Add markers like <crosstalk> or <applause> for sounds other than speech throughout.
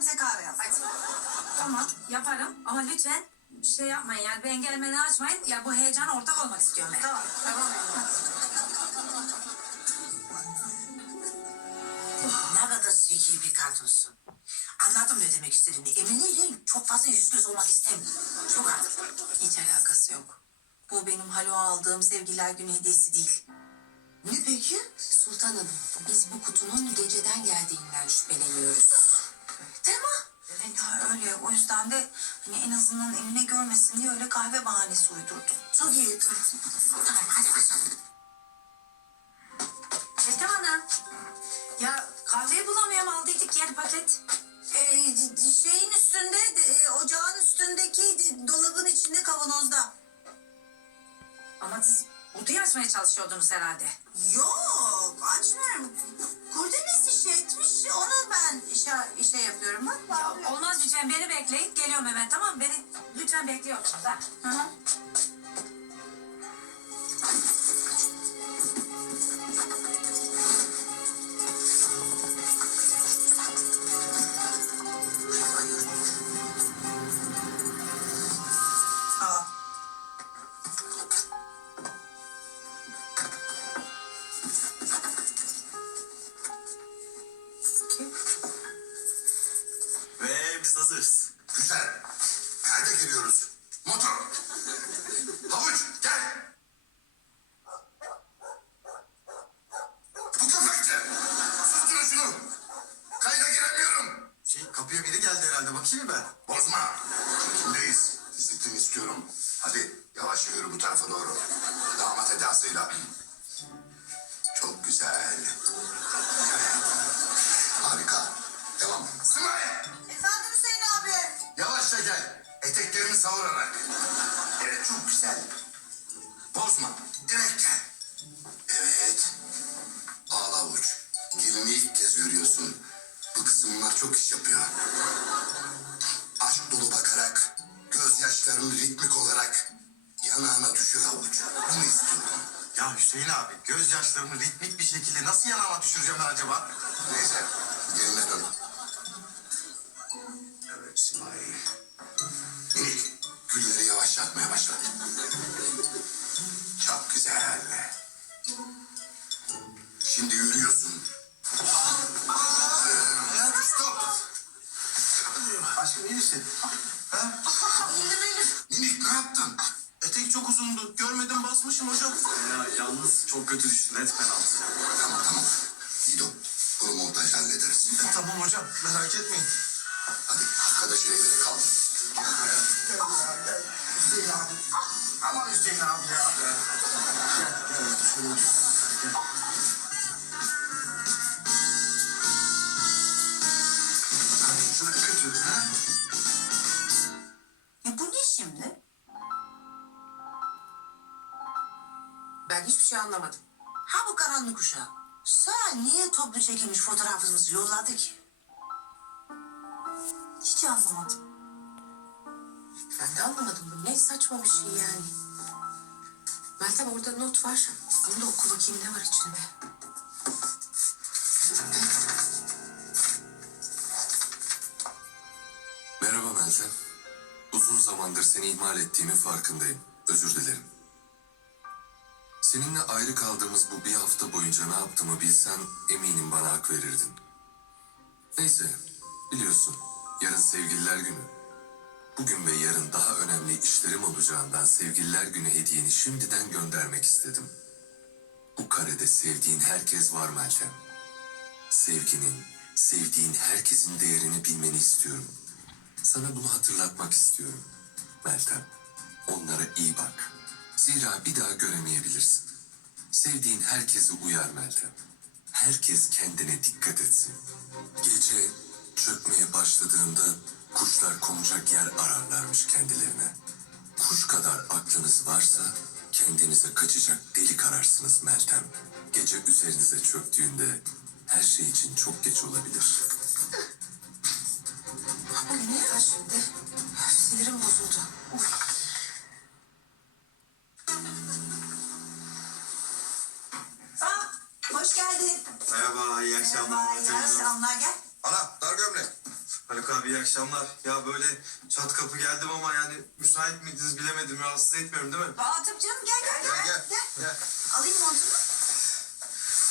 bize kahve yap. Hadi. Tamam yaparım ama lütfen şey yapmayın yani bir engellemeni açmayın. Ya bu heyecana ortak olmak istiyorum ben. Tamam, tamam. Ne kadar zeki bir kadınsın. Anladım ne demek istediğini. Emine'yle çok fazla yüz göz olmak istemiyorum. Çok artık. Hiç alakası yok. Bu benim Halo aldığım sevgililer günü hediyesi değil. Ne peki? Sultanım, biz bu kutunun geceden geldiğinden şüpheleniyoruz. Öyle. O yüzden de hani en azından Emine görmesin diye öyle kahve bahanesi uydurdum. Çok iyi. Tamam hadi başlayalım. Çetin Hanım. Ya kahveyi bulamıyorum aldıydık yer paket. Ee, şeyin üstünde, e, ocağın üstündeki dolabın içinde kavanozda. Ama siz kutuyu açmaya çalışıyordunuz herhalde. Yok, Geliyorum hemen tamam? Beni lütfen bekliyorsunuz ha. Hı hı. Biz hazırız. Güzel. Kayda giriyoruz. Motor. Havuç gel. Bu köpekçi. Susturun şunu. Kayda giremiyorum. Şey kapıya biri geldi herhalde bakayım ben? Bozma. Çekimdeyiz. Disiplin istiyorum. Hadi yavaş yürü bu tarafa doğru. Damat edasıyla. Çok güzel. Harika. Devam. Simay. Efendim. Yavaşça gel. Eteklerini savurarak. Evet çok güzel. Bozma. Direkt gel. Evet. Ağla avuç. Gelini ilk kez görüyorsun. Bu kızım bunlar çok iş yapıyor. Aşk dolu bakarak, gözyaşlarını ritmik olarak yanağına düşür avuç. Bunu istiyorum. Ya Hüseyin abi gözyaşlarımı ritmik bir şekilde nasıl yanağıma düşüreceğim ben acaba? Neyse, yerine dön. Evet Simay. Minik, gülleri yavaşlatmaya başla. Çok güzel. Şimdi yürüyorsun. Ee, Stop. Aşkım iyi misin? Ha? Minik ne yaptın? Etek çok uzundu. Görmedim basmışım hocam. Ya yalnız çok kötü düştü. Net penaltı. Tamam tamam. İdo, bunu montaj hallederiz. E, tamam hocam merak etmeyin. Hadi arkadaşın evine kal. Hüseyin abi. Aman Hüseyin abi ya. Sana? Ben hiçbir şey anlamadım. Ha bu karanlık uşağı. Sen niye toplu çekilmiş fotoğrafımızı yolladı ki? Hiç anlamadım. Ben de anlamadım. Bu ne saçma bir şey yani. Meltem orada not var. Bunu da oku bakayım ne var içinde. Merhaba Meltem. Uzun zamandır seni ihmal ettiğimin farkındayım. Özür dilerim. Seninle ayrı kaldığımız bu bir hafta boyunca ne yaptığımı bilsen eminim bana hak verirdin. Neyse, biliyorsun yarın sevgililer günü. Bugün ve yarın daha önemli işlerim olacağından sevgililer günü hediyeni şimdiden göndermek istedim. Bu karede sevdiğin herkes var Meltem. Sevginin, sevdiğin herkesin değerini bilmeni istiyorum. Sana bunu hatırlatmak istiyorum. Meltem, onlara iyi bak. Zira bir daha göremeyebilirsin. Sevdiğin herkesi uyar Meltem. Herkes kendine dikkat etsin. Gece çökmeye başladığında kuşlar konacak yer ararlarmış kendilerine. Kuş kadar aklınız varsa kendinize kaçacak delik ararsınız Meltem. Gece üzerinize çöktüğünde her şey için çok geç olabilir. Bu ne ya şimdi? Sinirim bozuldu. Uf. Aa, hoş geldin. Merhaba iyi akşamlar. Merhaba, iyi akşamlar. Gel. Ana dar gömlek. Haluk abi iyi akşamlar. Ya böyle çat kapı geldim ama yani müsait miydiniz bilemedim. Rahatsız etmiyorum değil mi? Aa tabii canım gel gel Gel gel. gel. Gel. Alayım montunu.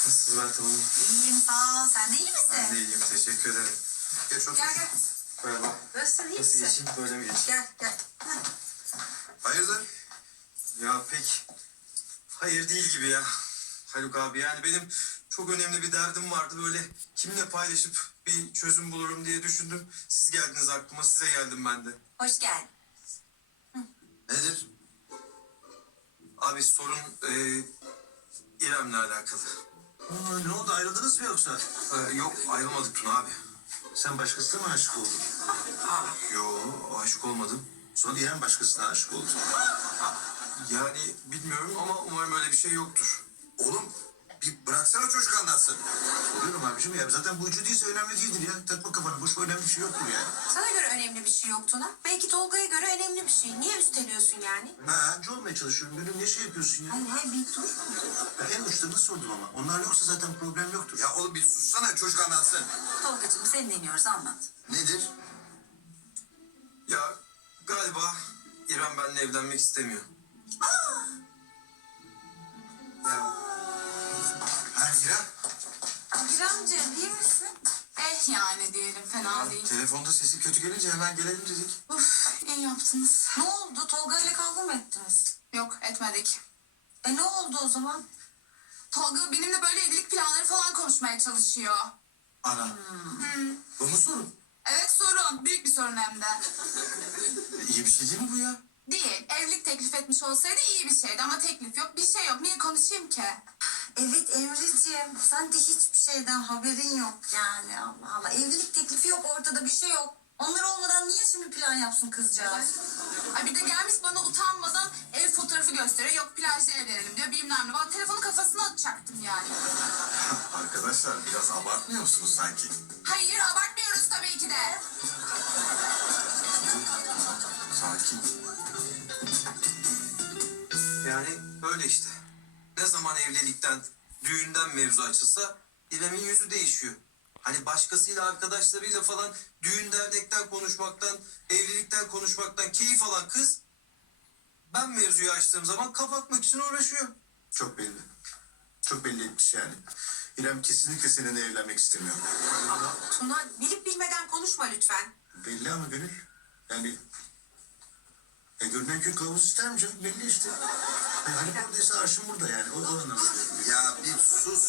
Nasılsınız Meltem Hanım? İyiyim sağ ol. Sen de iyi misin? Ben de iyiyim. Teşekkür ederim. Geç otur. Gel gel. Merhaba. Nasılsın iyi Nasıl misin? geçeyim? Böyle mi geçeyim? Gel gel. Heh. Hayırdır? Ya pek hayır değil gibi ya. Haluk abi yani benim çok önemli bir derdim vardı. Böyle kimle paylaşıp bir çözüm bulurum diye düşündüm. Siz geldiniz aklıma. Size geldim ben de. Hoş geldin. Nedir? Abi sorun e, İrem'le alakalı. Aa, ne oldu ayrıldınız mı yoksa? E, yok ayrılmadık Tuna abi. Sen başkasına mı aşık oldun? Yo aşık olmadım. Sonra İrem başkasına aşık oldu. Yani bilmiyorum ama umarım öyle bir şey yoktur. Oğlum bıraksana çocuk anlatsın. Oluyorum abiciğim ya. Zaten bu ucu değilse önemli değildir ya. Takma kafana. Boş önemli bir şey yoktur yani. Sana göre önemli bir şey yok Tuna. Belki Tolga'ya göre önemli bir şey. Niye üsteliyorsun yani? Ha, önce olmaya çalışıyorum. Gönül ne şey yapıyorsun ya? Hayır hayır bir dur. Ya en uçlarını sordum ama. Onlar yoksa zaten problem yoktur. Ya oğlum bir sussana çocuk anlatsın. Tolga'cığım seni dinliyoruz anlat. Nedir? Ya galiba İrem benimle evlenmek istemiyor. Ya Ha? İremciğim iyi misin? Eh yani diyelim fena değil. telefonda sesi kötü gelince hemen gelelim dedik. Uf iyi yaptınız. Ne oldu? Tolga ile kavga mı ettiniz? Yok etmedik. E ne oldu o zaman? Tolga benimle böyle evlilik planları falan konuşmaya çalışıyor. Ana. Bu mu sorun? Evet sorun. Büyük bir sorun hem de. E, iyi bir şey değil mi bu ya? Değil. Evlilik teklif etmiş olsaydı iyi bir şeydi ama teklif yok. Bir şey yok. Niye konuşayım ki? Evet Emre'ciğim sen de hiçbir şeyden haberin yok yani Allah Allah. Evlilik teklifi yok ortada bir şey yok. Onlar olmadan niye şimdi plan yapsın kızcağız? Ay bir de gelmiş bana utanmadan ev fotoğrafı gösteriyor. Yok plajda evlenelim diyor bilmem ne. Bana telefonu kafasına atacaktım yani. <laughs> Arkadaşlar biraz abartmıyor musunuz sanki? Hayır abartmıyoruz tabii ki de. <laughs> Sakin. Yani böyle işte. Ne zaman evlilikten, düğünden mevzu açılsa İrem'in yüzü değişiyor. Hani başkasıyla, arkadaşlarıyla falan düğün dernekten konuşmaktan, evlilikten konuşmaktan keyif alan kız ben mevzuyu açtığım zaman kapatmak için uğraşıyor. Çok belli. Çok belli etmiş yani. İrem kesinlikle seninle evlenmek istemiyor. Tuna bilip bilmeden konuşma lütfen. Belli ama Gönül. Yani e, görünen köy kılavuz ister mi canım? Belli işte. E, hani buradaysa arşın burada yani. O, o anlamda. Ya bir sus.